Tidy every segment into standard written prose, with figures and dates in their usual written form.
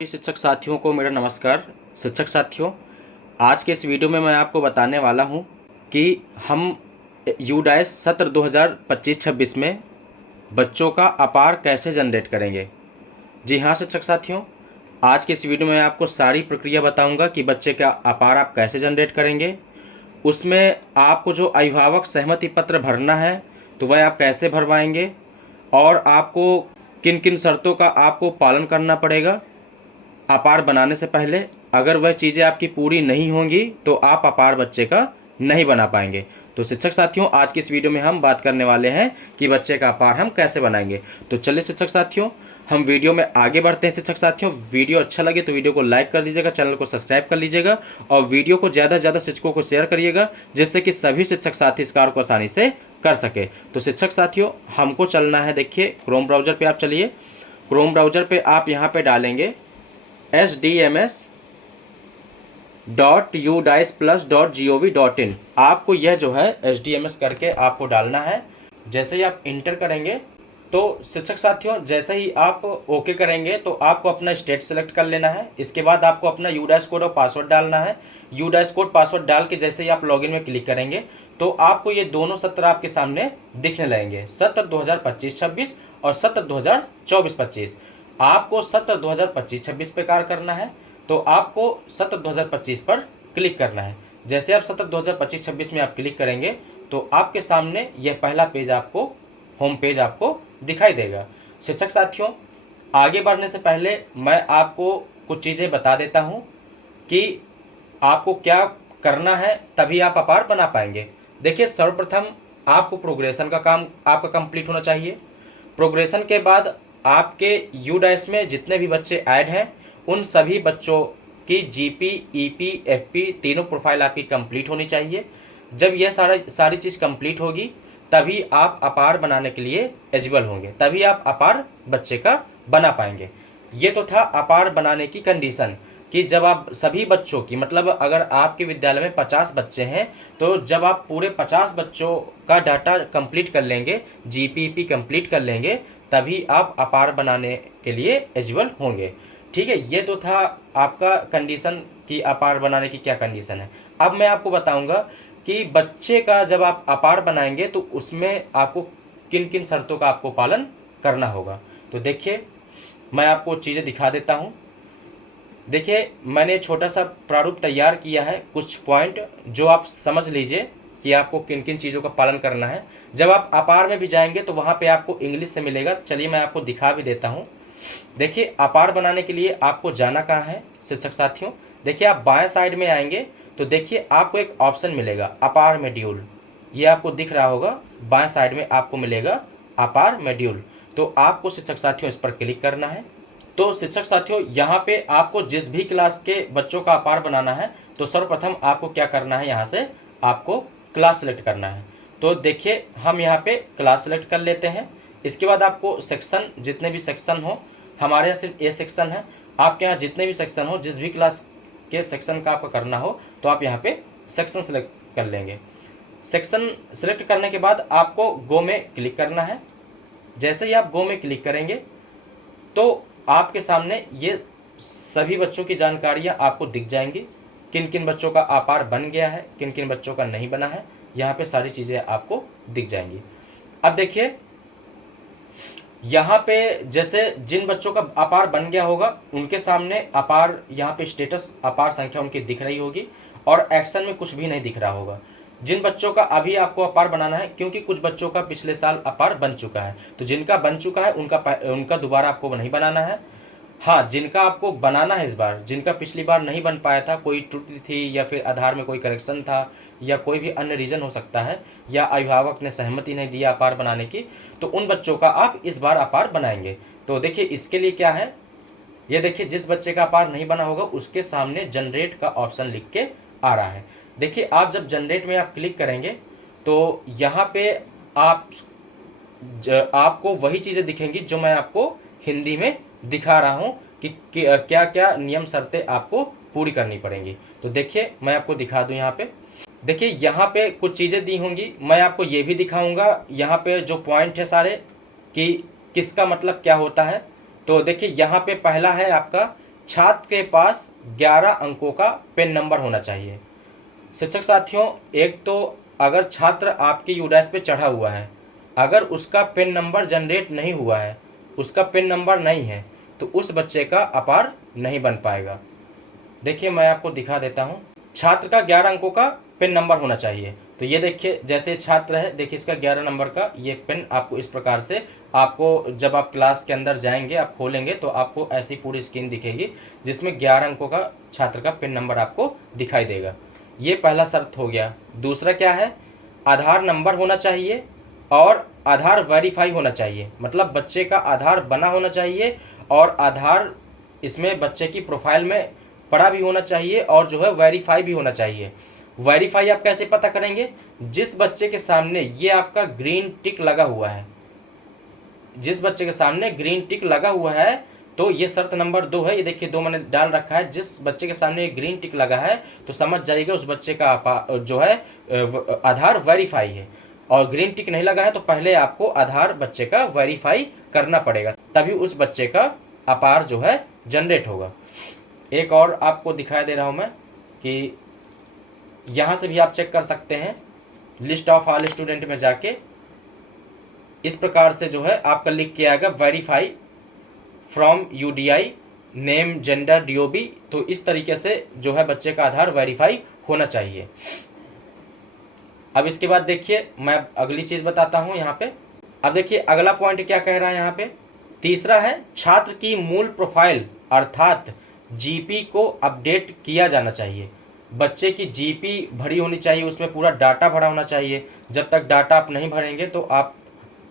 शिक्षक साथियों को मेरा नमस्कार। शिक्षक साथियों, आज के इस वीडियो में मैं आपको बताने वाला हूं कि हम यूडाइस सत्र 2025-26 में बच्चों का अपार कैसे जनरेट करेंगे। जी हाँ शिक्षक साथियों, आज के इस वीडियो में मैं आपको सारी प्रक्रिया बताऊंगा कि बच्चे का अपार आप कैसे जनरेट करेंगे। उसमें आपको जो अभिभावक सहमति पत्र भरना है तो वह आप कैसे भरवाएंगे और आपको किन किन शर्तों का आपको पालन करना पड़ेगा अपार बनाने से पहले। अगर वह चीज़ें आपकी पूरी नहीं होंगी तो आप अपार बच्चे का नहीं बना पाएंगे। तो शिक्षक साथियों, आज की इस वीडियो में हम बात करने वाले हैं कि बच्चे का अपार हम कैसे बनाएंगे। तो चलिए शिक्षक साथियों, हम वीडियो में आगे बढ़ते हैं। शिक्षक साथियों, वीडियो अच्छा लगे तो वीडियो को लाइक कर दीजिएगा, चैनल को सब्सक्राइब कर लीजिएगा और वीडियो को ज़्यादा से ज़्यादा शिक्षकों को शेयर करिएगा, जिससे कि सभी शिक्षक साथी इस कार्य को आसानी से कर सके। तो शिक्षक साथियों, हमको चलना है, देखिए क्रोम ब्राउज़र पर आप चलिए। क्रोम ब्राउज़र पर आप यहाँ पर डालेंगे hdms.udiceplus.gov.in। आपको यह जो है hdms करके आपको डालना है। जैसे ही आप इंटर करेंगे तो शिक्षक साथियों, जैसे ही आप ओके करेंगे तो आपको अपना स्टेट सेलेक्ट कर लेना है। इसके बाद आपको अपना यूडाइस कोड और पासवर्ड डालना है। यूडाइस कोड पासवर्ड डाल के जैसे ही आप लॉगिन में क्लिक करेंगे तो आपको ये दोनों सत्र आपके सामने दिखने लगेंगे, सत्र 2025-26 और सत्र 2024-25। आपको सत्र 2025-26 पे कार्य करना है तो आपको सत्र 2025 पर क्लिक करना है। जैसे आप सत्र 2025-26 में आप क्लिक करेंगे तो आपके सामने यह पहला पेज आपको, होम पेज आपको दिखाई देगा। शिक्षक साथियों, आगे बढ़ने से पहले मैं आपको कुछ चीज़ें बता देता हूं कि आपको क्या करना है, तभी आप अपार बना पाएंगे। देखिए, सर्वप्रथम आपको प्रोग्रेशन का काम आपका कंप्लीट होना चाहिए। प्रोग्रेशन के बाद आपके यूडाइस में जितने भी बच्चे ऐड हैं उन सभी बच्चों की जीपी, ईपी, एफपी तीनों प्रोफाइल आपकी कंप्लीट होनी चाहिए। जब यह सारी चीज़ कंप्लीट होगी तभी आप अपार बनाने के लिए एलिजिबल होंगे, तभी आप अपार बच्चे का बना पाएंगे। ये तो था अपार बनाने की कंडीशन कि जब आप सभी बच्चों की, मतलब अगर आपके विद्यालय में 50 बच्चे हैं तो जब आप पूरे 50 बच्चों का डाटा कंप्लीट कर लेंगे, जीपीपी कंप्लीट कर लेंगे, तभी आप अपार बनाने के लिए एलिजिबल होंगे। ठीक है, ये तो था आपका कंडीशन कि अपार बनाने की क्या कंडीशन है। अब मैं आपको बताऊंगा कि बच्चे का जब आप अपार बनाएंगे तो उसमें आपको किन किन शर्तों का आपको पालन करना होगा। तो देखिए, मैं आपको चीज़ें दिखा देता हूँ। देखिए, मैंने छोटा सा प्रारूप तैयार किया है, कुछ पॉइंट जो आप समझ लीजिए कि आपको किन किन चीज़ों का पालन करना है। जब आप अपार में भी जाएंगे तो वहाँ पे आपको इंग्लिश से मिलेगा। चलिए मैं आपको दिखा भी देता हूँ। देखिए, अपार बनाने के लिए आपको जाना कहाँ है शिक्षक साथियों। देखिए, आप बाएं साइड में आएंगे तो देखिए आपको एक ऑप्शन मिलेगा अपार मॉड्यूल। ये आपको दिख रहा होगा, बाएं साइड में आपको मिलेगा अपार मॉड्यूल। तो आपको शिक्षक साथियों इस पर क्लिक करना है। तो शिक्षक साथियों, यहाँ पे आपको जिस भी क्लास के बच्चों का अपार बनाना है तो सर्वप्रथम आपको क्या करना है, यहाँ से आपको क्लास सेलेक्ट करना है। तो देखिए, हम यहाँ पे क्लास सेलेक्ट कर लेते हैं। इसके बाद आपको सेक्शन, जितने भी सेक्शन हो, हमारे यहाँ सिर्फ ए सेक्शन है, आपके यहाँ जितने भी सेक्शन हो, जिस भी क्लास के सेक्शन का आपको करना हो तो आप यहाँ पे सेक्शन सेलेक्ट कर लेंगे। सेक्शन सेलेक्ट करने के बाद आपको गो में क्लिक करना है। जैसे ही आप गो में क्लिक करेंगे तो आपके सामने ये सभी बच्चों की जानकारियाँ आपको दिख जाएंगी, किन किन बच्चों का अपार बन गया है, किन किन बच्चों का नहीं बना है, यहाँ पे सारी चीज़ें आपको दिख जाएंगी। अब देखिए, यहाँ पे जैसे जिन बच्चों का अपार बन गया होगा उनके सामने अपार, यहाँ पे स्टेटस अपार संख्या उनकी दिख रही होगी और एक्शन में कुछ भी नहीं दिख रहा होगा। जिन बच्चों का अभी आपको अपार बनाना है, क्योंकि कुछ बच्चों का पिछले साल अपार बन चुका है, तो जिनका बन चुका है उनका दोबारा आपको नहीं बनाना है। हाँ, जिनका आपको बनाना है इस बार, जिनका पिछली बार नहीं बन पाया था, कोई त्रुटि थी या फिर आधार में कोई करेक्शन था या कोई भी अन्य रीज़न हो सकता है, या अभिभावक ने सहमति नहीं दिया अपार बनाने की, तो उन बच्चों का आप इस बार अपार बनाएंगे। तो देखिए, इसके लिए क्या है, ये देखिए, जिस बच्चे का अपार नहीं बना होगा उसके सामने जनरेट का ऑप्शन लिख के आ रहा है। देखिए, आप जब जनरेट में आप क्लिक करेंगे तो यहाँ पे आपको वही चीज़ें दिखेंगी जो मैं आपको हिंदी में दिखा रहा हूँ कि क्या क्या नियम शर्तें आपको पूरी करनी पड़ेंगी। तो देखिए, मैं आपको दिखा दूँ। यहाँ पे देखिए, यहाँ पे कुछ चीज़ें दी होंगी, मैं आपको ये भी दिखाऊंगा यहाँ पे जो पॉइंट है सारे कि किसका मतलब क्या होता है। तो देखिए, यहाँ पे पहला है आपका छात्र के पास 11 अंकों का पेन नंबर होना चाहिए। शिक्षक साथियों, एक तो अगर छात्र आपके यूडैश पे चढ़ा हुआ है, अगर उसका पेन नंबर जनरेट नहीं हुआ है, उसका पेन नंबर नहीं है, तो उस बच्चे का अपार नहीं बन पाएगा। देखिए मैं आपको दिखा देता हूँ। छात्र का 11 अंकों का पेन नंबर होना चाहिए। तो ये देखिए, जैसे छात्र है, देखिए इसका 11 नंबर का ये पेन आपको इस प्रकार से, आपको जब आप क्लास के अंदर जाएंगे, आप खोलेंगे तो आपको ऐसी पूरी स्क्रीन दिखेगी जिसमें 11 अंकों का छात्र का पेन नंबर आपको दिखाई देगा। ये पहला शर्त हो गया। दूसरा क्या है, आधार नंबर होना चाहिए और आधार वेरीफाई होना चाहिए, मतलब बच्चे का आधार बना होना चाहिए और आधार इसमें बच्चे की प्रोफाइल में पड़ा भी होना चाहिए और जो है वेरीफाई भी होना चाहिए। वेरीफाई आप कैसे पता करेंगे, जिस बच्चे के सामने ये आपका ग्रीन टिक लगा हुआ है, जिस बच्चे के सामने ग्रीन टिक लगा हुआ है, तो ये शर्त नंबर 2 है। ये देखिए 2 मैंने डाल रखा है, जिस बच्चे के सामने ग्रीन टिक लगा है तो समझ जाइएगा उस बच्चे का जो है आधार वेरीफाई है। और ग्रीन टिक नहीं लगा है तो पहले आपको आधार बच्चे का वेरीफाई करना पड़ेगा, तभी उस बच्चे का अपार जो है जनरेट होगा। एक और आपको दिखाई दे रहा हूं मैं कि यहाँ से भी आप चेक कर सकते हैं, लिस्ट ऑफ ऑल स्टूडेंट में जाके इस प्रकार से जो है आपका लिख के आएगा verify from UDI name gender DOB. तो इस तरीके से जो है बच्चे का आधार वेरीफाई होना चाहिए। अब इसके बाद देखिए मैं अगली चीज बताता हूं यहाँ पे। अब देखिए अगला पॉइंट क्या कह रहा है यहाँ पे। तीसरा है, छात्र की मूल प्रोफाइल अर्थात जीपी को अपडेट किया जाना चाहिए। बच्चे की जीपी भरी होनी चाहिए, उसमें पूरा डाटा भरा होना चाहिए। जब तक डाटा आप नहीं भरेंगे तो आप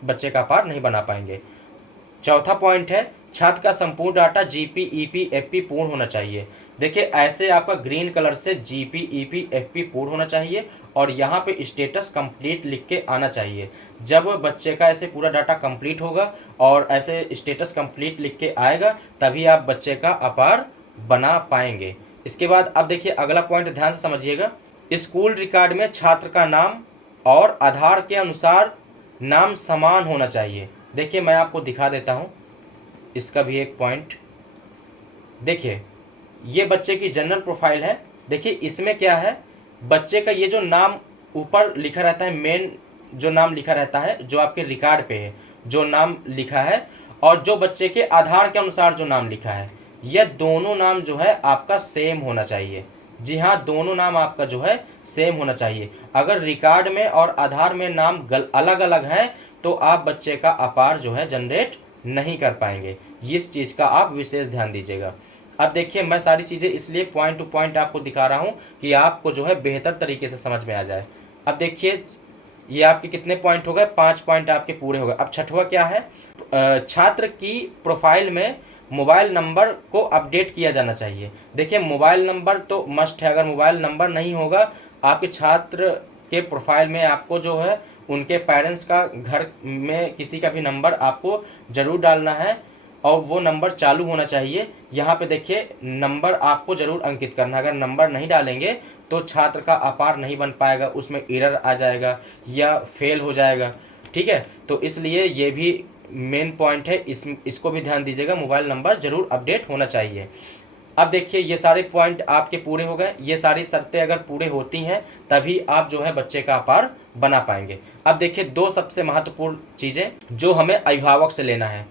बच्चे का पार नहीं बना पाएंगे। चौथा पॉइंट है, छात्र का संपूर्ण डाटा जीपी ईपी एफपी पूर्ण होना चाहिए। देखिए ऐसे आपका ग्रीन कलर से जीपी ईपी एफपी पूर्ण होना चाहिए और यहाँ पे स्टेटस कंप्लीट लिख के आना चाहिए। जब बच्चे का ऐसे पूरा डाटा कंप्लीट होगा और ऐसे स्टेटस कंप्लीट लिख के आएगा तभी आप बच्चे का अपार बना पाएंगे। इसके बाद अब देखिए अगला पॉइंट ध्यान से समझिएगा। स्कूल रिकॉर्ड में छात्र का नाम और आधार के अनुसार नाम समान होना चाहिए। देखिए मैं आपको दिखा देता हूँ इसका भी एक पॉइंट। देखिए ये बच्चे की जनरल प्रोफाइल है। देखिए इसमें क्या है, बच्चे का ये जो नाम ऊपर लिखा रहता है, मेन जो नाम लिखा रहता है, जो आपके रिकॉर्ड पे है जो नाम लिखा है, और जो बच्चे के आधार के अनुसार जो नाम लिखा है, यह दोनों नाम जो है आपका सेम होना चाहिए। जी हाँ, दोनों नाम आपका जो है सेम होना चाहिए। अगर रिकॉर्ड में और आधार में नाम अलग अलग हैं तो आप बच्चे का अपार जो है जनरेट नहीं कर पाएंगे। इस चीज़ का आप विशेष ध्यान दीजिएगा। अब देखिए मैं सारी चीज़ें इसलिए पॉइंट टू पॉइंट आपको दिखा रहा हूँ कि आपको जो है बेहतर तरीके से समझ में आ जाए। अब देखिए ये आपके कितने पॉइंट हो गए, 5 पॉइंट आपके पूरे हो गए। अब छठवां क्या है, छात्र की प्रोफाइल में मोबाइल नंबर को अपडेट किया जाना चाहिए। देखिए मोबाइल नंबर तो मस्ट है, अगर मोबाइल नंबर नहीं होगा आपके छात्र के प्रोफाइल में आपको जो है उनके पेरेंट्स का घर में किसी का भी नंबर आपको ज़रूर डालना है और वो नंबर चालू होना चाहिए। यहाँ पे देखिए नंबर आपको ज़रूर अंकित करना है। अगर नंबर नहीं डालेंगे तो छात्र का अपार नहीं बन पाएगा, उसमें एरर आ जाएगा या फेल हो जाएगा। ठीक है, तो इसलिए ये भी मेन पॉइंट है, इसको भी ध्यान दीजिएगा, मोबाइल नंबर ज़रूर अपडेट होना चाहिए। अब देखिए ये सारे पॉइंट आपके पूरे हो गए। ये सारी शर्तें अगर पूरे होती हैं तभी आप जो है बच्चे का अपार बना पाएंगे। अब देखिए 2 सबसे महत्वपूर्ण चीज़ें जो हमें अभिभावक से लेना है।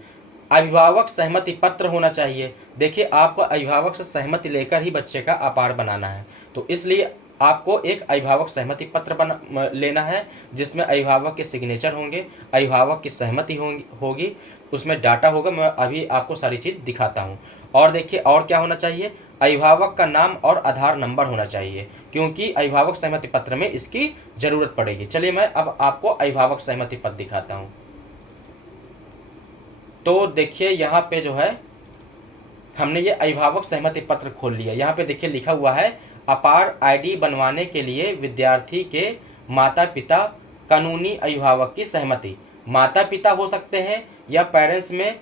अभिभावक सहमति पत्र होना चाहिए। देखिए आपको अभिभावक से सहमति लेकर ही बच्चे का अपार बनाना है, तो इसलिए आपको एक अभिभावक सहमति पत्र लेना है जिसमें अभिभावक के सिग्नेचर होंगे, अभिभावक की सहमति होगी, उसमें डाटा होगा। मैं अभी आपको सारी चीज़ दिखाता हूँ। और देखिए और क्या होना चाहिए, अभिभावक का नाम और आधार नंबर होना चाहिए, क्योंकि अभिभावक सहमति पत्र में इसकी ज़रूरत पड़ेगी। चलिए मैं अब आपको अभिभावक सहमति पत्र दिखाता हूँ। तो देखिए यहाँ पे जो है हमने ये अभिभावक सहमति पत्र खोल लिया। यहाँ पे देखिए लिखा हुआ है, अपार आईडी बनवाने के लिए विद्यार्थी के माता पिता कानूनी अभिभावक की सहमति। माता पिता हो सकते हैं या पेरेंट्स में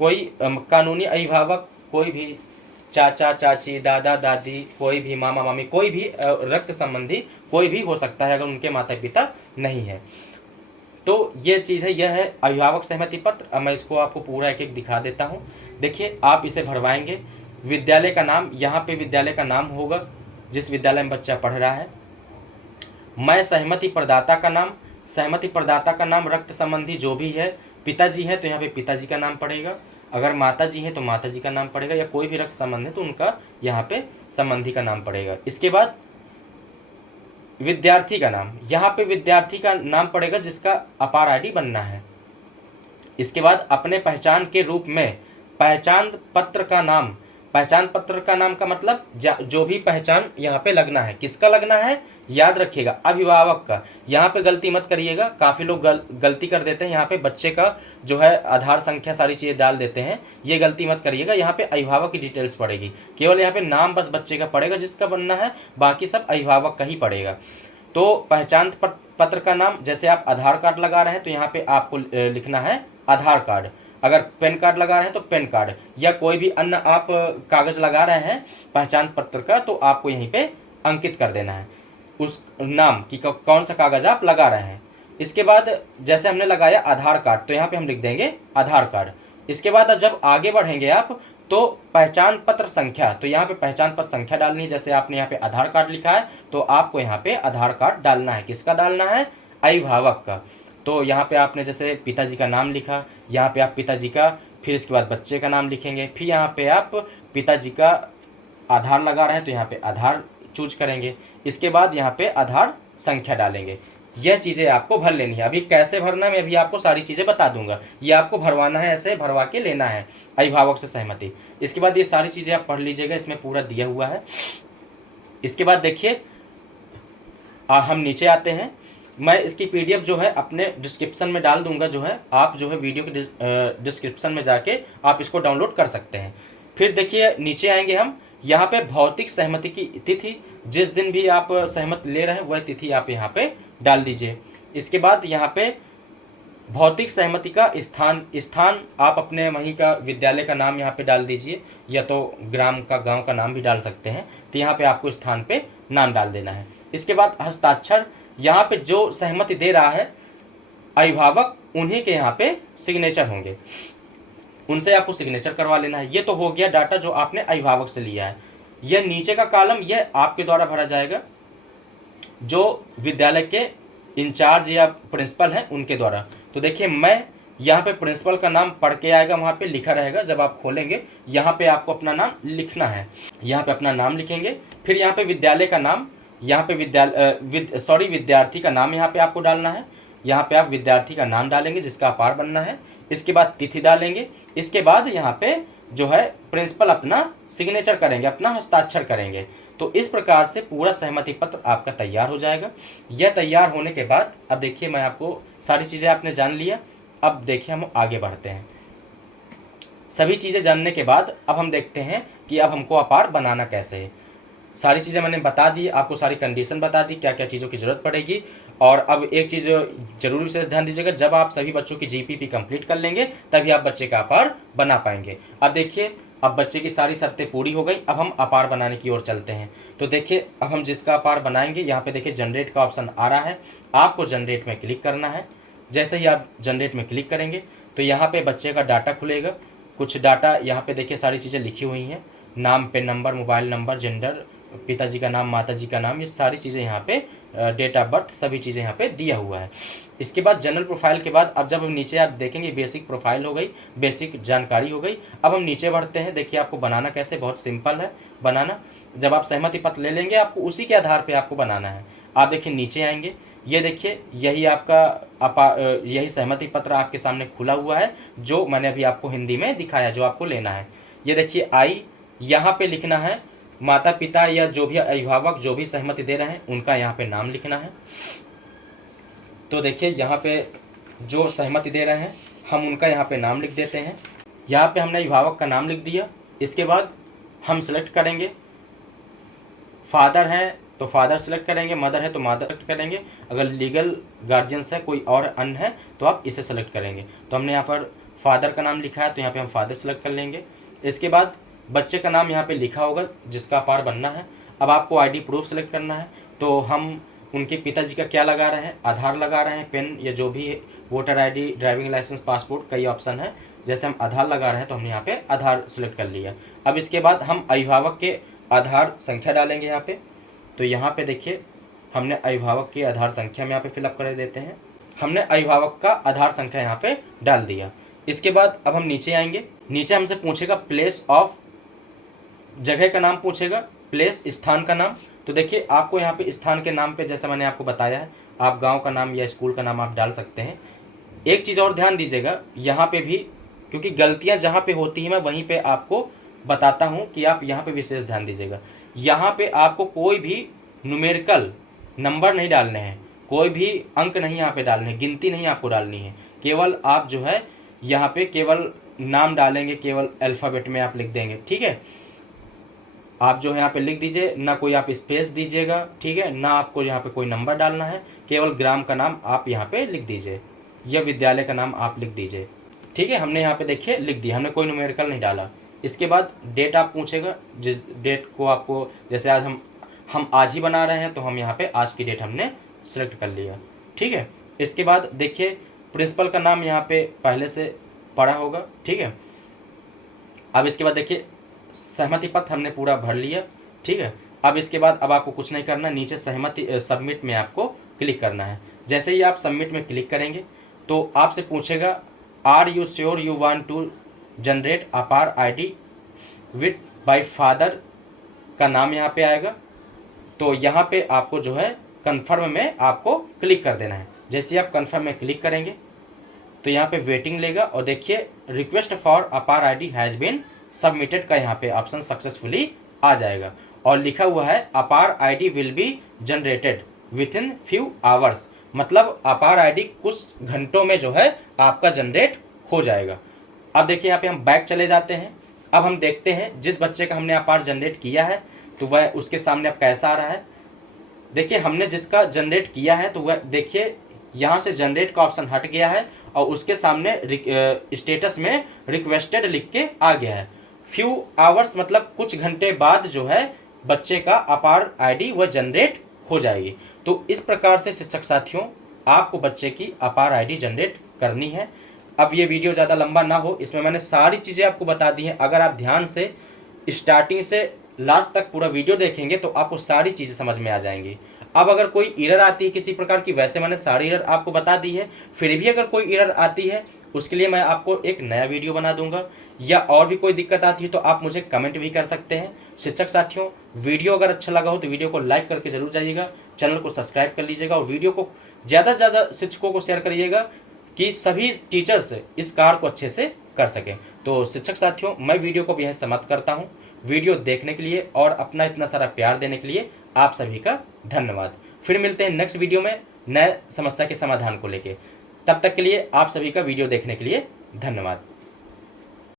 कोई कानूनी अभिभावक, कोई भी चाचा चाची दादा दादी, कोई भी मामा मामी, कोई भी रक्त संबंधी कोई भी हो सकता है अगर उनके माता पिता नहीं है। तो ये चीज़ है, यह है अभिभावक सहमति पत्र। अब मैं इसको आपको पूरा एक एक दिखा देता हूँ। देखिए आप इसे भरवाएंगे, विद्यालय का नाम, यहाँ पे विद्यालय का नाम होगा जिस विद्यालय में बच्चा पढ़ रहा है। मैं सहमति प्रदाता का नाम, सहमति प्रदाता का नाम रक्त संबंधी जो भी है, पिताजी है तो यहाँ पे पिताजी का नाम पड़ेगा, अगर माता जी हैं तो माता जी का नाम पड़ेगा, या कोई भी रक्त संबंध है तो उनका यहाँ पे संबंधी का नाम पड़ेगा। इसके बाद विद्यार्थी का नाम, यहाँ पे विद्यार्थी का नाम पड़ेगा जिसका अपार आईडी बनना है। इसके बाद अपने पहचान के रूप में पहचान पत्र का नाम, पहचान पत्र का नाम का मतलब जो भी पहचान यहाँ पे लगना है, किसका लगना है याद रखिएगा, अभिभावक का। यहाँ पे गलती मत करिएगा, काफ़ी लोग गलती कर देते हैं, यहाँ पे बच्चे का जो है आधार संख्या सारी चीज़ें डाल देते हैं, ये गलती मत करिएगा। यहाँ पे अभिभावक की डिटेल्स पड़ेगी, केवल यहाँ पे नाम बस बच्चे का पड़ेगा जिसका बनना है, बाकी सब अभिभावक का ही पड़ेगा। तो पहचान पत्र का नाम, जैसे आप आधार कार्ड लगा रहे हैं तो यहाँ पे आपको लिखना है आधार कार्ड, अगर पैन कार्ड लगा रहे हैं तो पैन कार्ड, या कोई भी अन्य आप कागज़ लगा रहे हैं पहचान पत्र का तो आपको यहीं पे अंकित कर देना है उस नाम की कौन सा कागज़ आप लगा रहे हैं। इसके बाद जैसे हमने लगाया आधार कार्ड तो यहाँ पे हम लिख देंगे आधार कार्ड। इसके बाद जब आगे बढ़ेंगे आप तो पहचान पत्र संख्या, तो यहाँ पे पहचान पत्र संख्या डालनी है, जैसे आपने यहाँ पे आधार कार्ड लिखा है तो आपको यहाँ पे आधार कार्ड डालना है, किसका डालना है अभिभावक का। तो यहाँ पे आपने जैसे पिताजी का नाम लिखा, यहाँ पे आप पिताजी का, फिर इसके बाद बच्चे का नाम लिखेंगे, फिर यहाँ पे आप पिताजी का आधार लगा रहे हैं तो यहाँ पे आधार चूज करेंगे, इसके बाद यहाँ पे आधार संख्या डालेंगे। यह चीज़ें आपको भर लेनी है। अभी कैसे भरना है मैं अभी आपको सारी चीज़ें बता दूंगा, ये आपको भरवाना है, ऐसे भरवा के लेना है अभिभावक से सहमति। इसके बाद ये सारी चीज़ें आप पढ़ लीजिएगा, इसमें पूरा दिया हुआ है। इसके बाद देखिए हम नीचे आते हैं, मैं इसकी पीडीएफ जो है अपने डिस्क्रिप्शन में डाल दूंगा, जो है आप जो है वीडियो के डिस्क्रिप्शन में जाके आप इसको डाउनलोड कर सकते हैं। फिर देखिए नीचे आएंगे हम, यहाँ पे भौतिक सहमति की तिथि, जिस दिन भी आप सहमत ले रहे हैं वह तिथि आप यहाँ पे डाल दीजिए। इसके बाद यहाँ पे भौतिक सहमति का स्थान आप अपने वहीं का विद्यालय का नाम यहाँ पे डाल दीजिए, या तो ग्राम का गांव का नाम भी डाल सकते हैं, तो यहाँ पे आपको स्थान पे नाम डाल देना है। इसके बाद हस्ताक्षर, यहाँ पे जो सहमति दे रहा है अभिभावक उन्हीं के यहाँ पे सिग्नेचर होंगे, उनसे आपको सिग्नेचर करवा लेना है। ये तो हो गया डाटा जो आपने अभिभावक से लिया है। यह नीचे का कॉलम यह आपके द्वारा भरा जाएगा, जो विद्यालय के इंचार्ज या प्रिंसिपल हैं उनके द्वारा। तो देखिए मैं यहाँ पे प्रिंसिपल का नाम पढ़ के आएगा, वहाँ पे लिखा रहेगा, जब आप खोलेंगे यहाँ पे आपको अपना नाम लिखना है, यहाँ पे अपना नाम लिखेंगे। फिर यहाँ पे विद्यालय का नाम, यहाँ पे विद्यार्थी का नाम यहाँ पे आपको डालना है, यहाँ पे आप विद्यार्थी का नाम डालेंगे जिसका अपार बनना है। इसके बाद तिथि डालेंगे, इसके बाद यहाँ पे जो है प्रिंसिपल अपना सिग्नेचर करेंगे, अपना हस्ताक्षर करेंगे। तो इस प्रकार से पूरा सहमति पत्र आपका तैयार हो जाएगा। यह तैयार होने के बाद अब देखिए मैं आपको सारी चीज़ें आपने जान लिया, अब देखिए हम आगे बढ़ते हैं। सभी चीज़ें जानने के बाद अब हम देखते हैं कि अब हमको अपार बनाना कैसे है। सारी चीज़ें मैंने बता दी, आपको सारी कंडीशन बता दी, क्या क्या चीज़ों की ज़रूरत पड़ेगी। और अब एक चीज़ जरूर से ध्यान दीजिएगा, जब आप सभी बच्चों की जीपीपी कंप्लीट कर लेंगे तभी आप बच्चे का अपार बना पाएंगे। अब देखिए अब बच्चे की सारी शर्तें पूरी हो गई, अब हम अपार बनाने की ओर चलते हैं। तो देखिए अब हम जिसका अपार बनाएंगे, यहाँ पे देखिए जनरेट का ऑप्शन आ रहा है, आपको जनरेट में क्लिक करना है। जैसे ही आप जनरेट में क्लिक करेंगे तो यहाँ पे बच्चे का डाटा खुलेगा। कुछ डाटा यहाँ पे देखिए सारी चीज़ें लिखी हुई हैं, नाम, PAN number, mobile number, gender, पिताजी का नाम, माताजी का नाम, ये सारी चीज़ें यहाँ पे, डेट ऑफ बर्थ, सभी चीज़ें यहाँ पे दिया हुआ है। इसके बाद जनरल प्रोफाइल के बाद अब जब हम नीचे आप देखेंगे बेसिक प्रोफाइल हो गई, बेसिक जानकारी हो गई। अब हम नीचे बढ़ते हैं, देखिए आपको बनाना कैसे, बहुत सिंपल है बनाना। जब आप सहमति पत्र ले लेंगे आपको उसी के आधार पर आपको बनाना है। आप देखिए नीचे आएंगे, ये देखिए यही आपका यही सहमति पत्र आपके सामने खुला हुआ है, जो मैंने अभी आपको हिंदी में दिखाया, जो आपको लेना है। ये देखिए आई, यहाँ पे लिखना है माता पिता या जो भी अभिभावक जो भी सहमति दे रहे हैं उनका यहाँ पे नाम लिखना है। तो देखिए यहाँ पे जो सहमति दे रहे हैं हम उनका यहाँ पे नाम लिख देते हैं। यहाँ पे हमने अभिभावक का नाम लिख दिया। इसके बाद हम सेलेक्ट करेंगे, फादर हैं तो फादर सेलेक्ट करेंगे, मदर है तो मदर सेलेक्ट करेंगे, अगर लीगल गार्जियंस है कोई और अन्य है तो आप इसे सेलेक्ट करेंगे। तो हमने यहाँ पर फादर का नाम लिखा है तो यहाँ पे हम फादर सेलेक्ट कर लेंगे। इसके बाद बच्चे का नाम यहाँ पे लिखा होगा जिसका अपार बनना है। अब आपको आईडी प्रूफ सेलेक्ट करना है, तो हम उनके पिताजी का क्या लगा रहे हैं, आधार लगा रहे हैं, पेन या जो भी है, voter ID, driving licence, passport, कई ऑप्शन है, जैसे हम आधार लगा रहे हैं तो हमने यहाँ पे आधार सेलेक्ट कर लिया। अब इसके बाद हम अभिभावक के आधार संख्या डालेंगे यहाँ पे। तो यहाँ पे देखिए हमने अभिभावक की आधार संख्या में यहाँ पे फिलअप कर देते हैं। हमने अभिभावक का आधार संख्या यहाँ पे डाल दिया। इसके बाद अब हम नीचे आएंगे। नीचे हमसे पूछेगा प्लेस ऑफ, जगह का नाम पूछेगा, प्लेस स्थान का नाम। तो देखिए आपको यहाँ पे स्थान के नाम पे जैसा मैंने आपको बताया है, आप गांव का नाम या स्कूल का नाम आप डाल सकते हैं। एक चीज़ और ध्यान दीजिएगा यहाँ पे भी, क्योंकि गलतियाँ जहाँ पे होती हैं मैं वहीं पे आपको बताता हूँ कि आप यहाँ पे विशेष ध्यान दीजिएगा। यहाँ पे आपको कोई भी न्यूमेरिकल नंबर नहीं डालने हैं, कोई भी अंक नहीं यहाँ पे डालने हैं, गिनती नहीं आपको डालनी है। केवल आप जो है यहाँ पे केवल नाम डालेंगे, केवल अल्फ़ाबेट में आप लिख देंगे, ठीक है। आप जो है यहाँ पे लिख दीजिए, ना कोई आप स्पेस दीजिएगा, ठीक है, ना आपको यहाँ पे कोई नंबर डालना है, केवल ग्राम का नाम आप यहाँ पे लिख दीजिए या विद्यालय का नाम आप लिख दीजिए, ठीक है। हमने यहाँ पे देखिए लिख दिया, हमने कोई न्यूमेरिकल नहीं डाला। इसके बाद डेट आप पूछेगा, जिस डेट को आपको, जैसे आज हम आज ही बना रहे हैं तो हम यहाँ पे आज की डेट हमने सेलेक्ट कर लिया, ठीक है। इसके बाद देखिए प्रिंसिपल का नाम यहाँ पे पहले से पढ़ा होगा, ठीक है। अब इसके बाद देखिए सहमति पत्र हमने पूरा भर लिया, ठीक है। अब इसके बाद अब आपको कुछ नहीं करना, नीचे सहमति सबमिट में आपको क्लिक करना है। जैसे ही आप सबमिट में क्लिक करेंगे तो आपसे पूछेगा are you sure you want to generate APAAR ID with by father का नाम यहाँ पे आएगा। तो यहाँ पे आपको जो है कन्फर्म में आपको क्लिक कर देना है। जैसे ही आप कन्फर्म में क्लिक करेंगे तो यहाँ पे वेटिंग लेगा और देखिए रिक्वेस्ट फॉर अपार आईडी हैज़ बीन सबमिटेड का यहाँ पे ऑप्शन सक्सेसफुली आ जाएगा और लिखा हुआ है अपार ID will be generated with in few hours, मतलब अपार आईडी कुछ घंटों में जो है आपका जनरेट हो जाएगा। अब देखिए यहाँ पे हम बैक चले जाते हैं। अब हम देखते हैं जिस बच्चे का हमने अपार जनरेट किया है तो वह उसके सामने अब कैसा आ रहा है। देखिए हमने जिसका जनरेट किया है तो वह देखिए यहाँ से जनरेट का ऑप्शन हट गया है और उसके सामने स्टेटस में रिक्वेस्टेड लिख के आ गया है। फ्यू आवर्स मतलब कुछ घंटे बाद जो है बच्चे का अपार आईडी वह जनरेट हो जाएगी। तो इस प्रकार से शिक्षक साथियों आपको बच्चे की अपार आईडी जनरेट करनी है। अब ये वीडियो ज़्यादा लंबा ना हो, इसमें मैंने सारी चीज़ें आपको बता दी हैं। अगर आप ध्यान से स्टार्टिंग से लास्ट तक पूरा वीडियो देखेंगे तो आपको सारी चीज़ें समझ में आ जाएंगी। अब अगर कोई एरर आती है किसी प्रकार की, वैसे मैंने सारी एरर आपको बता दी है, फिर भी अगर कोई एरर आती है उसके लिए मैं आपको एक नया वीडियो बना दूंगा, या और भी कोई दिक्कत आती है तो आप मुझे कमेंट भी कर सकते हैं। शिक्षक साथियों वीडियो अगर अच्छा लगा हो तो वीडियो को लाइक करके जरूर जाइएगा, चैनल को सब्सक्राइब कर लीजिएगा और वीडियो को ज़्यादा से ज़्यादा शिक्षकों को शेयर करिएगा कि सभी टीचर्स इस कार्य को अच्छे से कर सकें। तो शिक्षक साथियों मैं वीडियो को भी यहीं समाप्त करता हूँ। वीडियो देखने के लिए और अपना इतना सारा प्यार देने के लिए आप सभी का धन्यवाद। फिर मिलते हैं नेक्स्ट वीडियो में नए समस्या के समाधान को लेके। तब तक के लिए आप सभी का वीडियो देखने के लिए धन्यवाद।